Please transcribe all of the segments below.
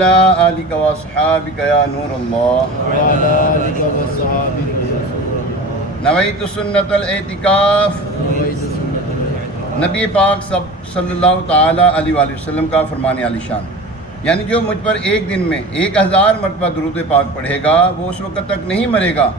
وعلى آلك وأصحابك يا نور الله وعلى آلك وصحابك يا رسول الله نویت سنت الاعتکاف نویت سنت الاعتکاف نبی پاک صلی اللہ تعالیٰ علیہ وآلہ وسلم کا فرمان عالی شان، یعنی جو مجھ پر ایک دن میں 1000 مرتبہ درود پاک پڑھے گا وہ اس وقت تک نہیں مرے گا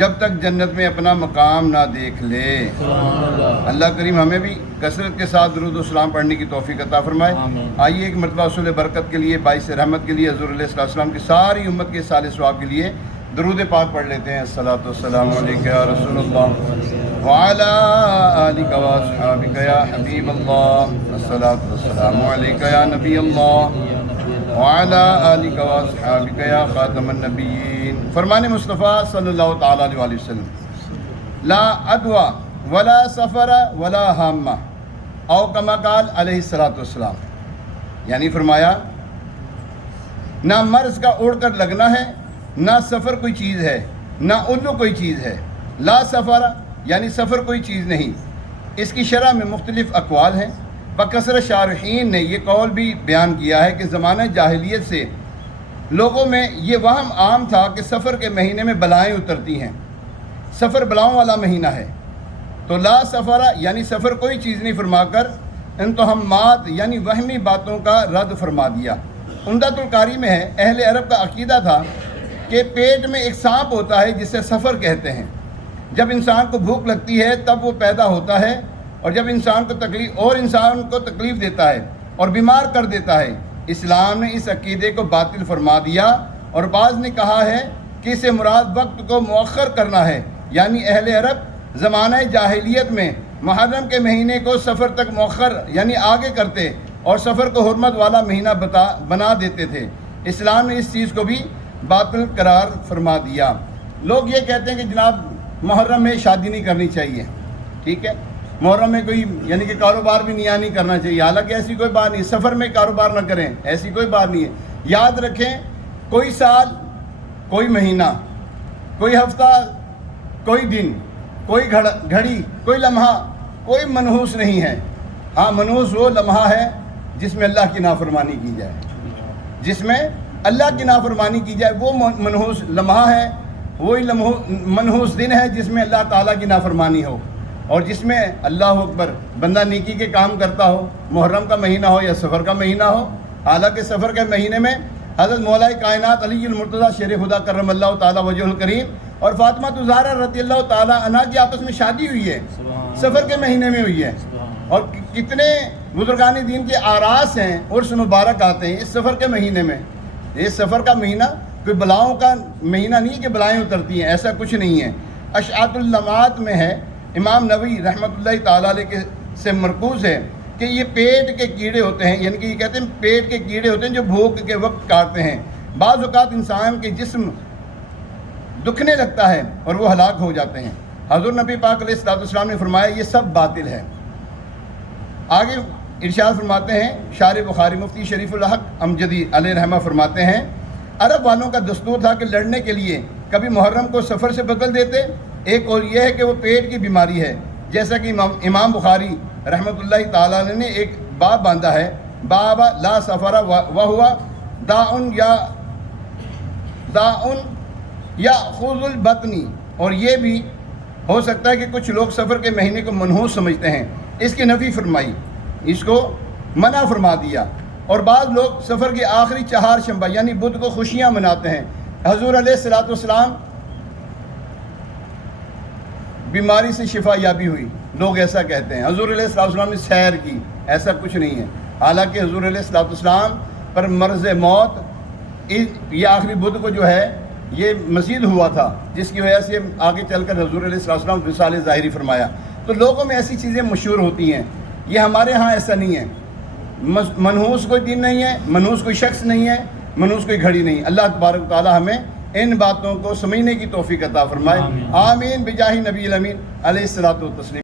جب تک جنت میں اپنا مقام نہ دیکھ لے۔ سبحان اللہ۔ اللہ کریم ہمیں بھی کثرت کے ساتھ درود و سلام پڑھنے کی توفیق عطا فرمائے۔ آمین۔ آئیے ایک مرتبہ حصول برکت کے لیے، باعث رحمت کے لیے، حضور علیہ السلام کی ساری امت کے صالح ثواب کے لیے درود پاک پڑھ لیتے ہیں۔ الصلاۃ والسلام علیک یا رسول اللہ وعلی آلک واصحابک یا حبیب اللہ، الصلاۃ والسلام علیک یا نبی اللہ وعلی آلک واصحابک یا خاتم النبیین۔ فرمان مصطفیٰ صلی اللہ تعالیٰ علیہ وآلہ وسلم، لا عدوى ولا سفر ولا حامہ او کما قال علیہ الصلوۃ والسلام، یعنی فرمایا نہ مرض کا اڑ کر لگنا ہے، نہ سفر کوئی چیز ہے، نہ الو کوئی چیز ہے۔ لا سفر یعنی سفر کوئی چیز نہیں۔ اس کی شرح میں مختلف اقوال ہیں۔ بکثرت شارحین نے یہ قول بھی بیان کیا ہے کہ زمانہ جاہلیت سے لوگوں میں یہ وہم عام تھا کہ سفر کے مہینے میں بلائیں اترتی ہیں، سفر بلاؤں والا مہینہ ہے، تو لا سفر یعنی سفر کوئی چیز نہیں فرما کر انتہامات یعنی وہمی باتوں کا رد فرما دیا۔ عمدۃ القاری میں ہے، اہل عرب کا عقیدہ تھا کہ پیٹ میں ایک سانپ ہوتا ہے جسے سفر کہتے ہیں۔ جب انسان کو بھوک لگتی ہے تب وہ پیدا ہوتا ہے، اور جب انسان کو تکلیف دیتا ہے اور بیمار کر دیتا ہے۔ اسلام نے اس عقیدے کو باطل فرما دیا، اور بعض نے کہا ہے کہ اسے مراد وقت کو مؤخر کرنا ہے، یعنی اہل عرب زمانہ جاہلیت میں محرم کے مہینے کو سفر تک مؤخر یعنی آگے کرتے اور سفر کو حرمت والا مہینہ بنا دیتے تھے۔ اسلام نے اس چیز کو بھی باطل قرار فرما دیا۔ لوگ یہ کہتے ہیں کہ جناب محرم میں شادی نہیں کرنی چاہیے، ٹھیک ہے، محرم میں کوئی یعنی کہ کاروبار بھی نہیں کرنا چاہیے، حالانکہ ایسی کوئی بات نہیں، سفر میں کاروبار نہ کریں، ایسی کوئی بات نہیں ہے۔ یاد رکھیں، کوئی سال، کوئی مہینہ، کوئی ہفتہ، کوئی دن، کوئی گھڑی، کوئی لمحہ، کوئی منحوس نہیں ہے۔ ہاں، منحوس وہ لمحہ ہے جس میں اللہ کی نافرمانی کی جائے، جس میں اللہ کی نافرمانی کی جائے، وہ منحوس لمحہ ہے، وہی منحوس دن ہے جس میں اللہ تعالیٰ کی نافرمانی ہو، اور جس میں اللہ اکبر بندہ نیکی کے کام کرتا ہو، محرم کا مہینہ ہو یا سفر کا مہینہ ہو۔ حالانکہ سفر کے مہینے میں حضرت مولا کائنات علی المرتضیٰ شیر خدا کرم اللہ تعالیٰ وجہ الکریم اور فاطمہ الزہرا رضی اللہ تعالیٰ عنہا کی آپس میں شادی ہوئی ہے، سفر کے مہینے میں ہوئی ہے۔ اور کتنے بزرگان دین کے آراس ہیں، عرس مبارک آتے ہیں اس سفر کے مہینے میں۔ یہ سفر کا مہینہ کوئی بلاؤں کا مہینہ نہیں کہ بلائیں اترتی ہیں، ایسا کچھ نہیں ہے۔ اشعۃ اللمعات میں ہے، امام نووی رحمۃ اللہ تعالیٰ علیہ سے مرکوز ہے کہ یہ پیٹ کے کیڑے ہوتے ہیں، یعنی کہ یہ کہتے ہیں پیٹ کے کیڑے ہوتے ہیں جو بھوک کے وقت کاٹتے ہیں۔ بعض اوقات انسان کے جسم دکھنے لگتا ہے اور وہ ہلاک ہو جاتے ہیں۔ حضور نبی پاک علیہ السلام نے فرمایا یہ سب باطل ہے۔ آگے ارشاد فرماتے ہیں، شارح بخاری مفتی شریف الحق امجدی علیہ رحمہ فرماتے ہیں، عرب والوں کا دستور تھا کہ لڑنے کے لیے کبھی محرم کو سفر سے بدل دیتے۔ ایک اور یہ ہے کہ وہ پیٹ کی بیماری ہے، جیسا کہ امام بخاری رحمۃ اللہ تعالیٰ نے ایک باب باندھا ہے، باب لا سفر وہوا داعن یا خذ البطنی، اور یہ بھی ہو سکتا ہے کہ کچھ لوگ سفر کے مہینے کو منحوس سمجھتے ہیں، اس کی نفی فرمائی، اس کو منع فرما دیا۔ اور بعض لوگ سفر کے آخری چہار شنبہ یعنی بدھ کو خوشیاں مناتے ہیں۔ حضور علیہ السلام بیماری سے شفا یابی ہوئی، لوگ ایسا کہتے ہیں۔ حضور علیہ السلام نے سیر کی، ایسا کچھ نہیں ہے۔ حالانکہ حضور علیہ السلام پر مرض موت یہ آخری بدھ کو جو ہے یہ مزید ہوا تھا، جس کی وجہ سے آگے چل کر حضور علیہ السلام وصال ظاہری فرمایا۔ تو لوگوں میں ایسی چیزیں مشہور ہوتی ہیں، یہ ہمارے ہاں ایسا نہیں ہے۔ منحوس کوئی دن نہیں ہے، منحوس کوئی شخص نہیں ہے، منحوس کوئی گھڑی نہیں۔ اللہ تبارک تعالیٰ ہمیں ان باتوں کو سمجھنے کی توفیق عطا فرمائے۔ آمین بجاہ نبی الامین علیہ الصلوۃ والتسلیم۔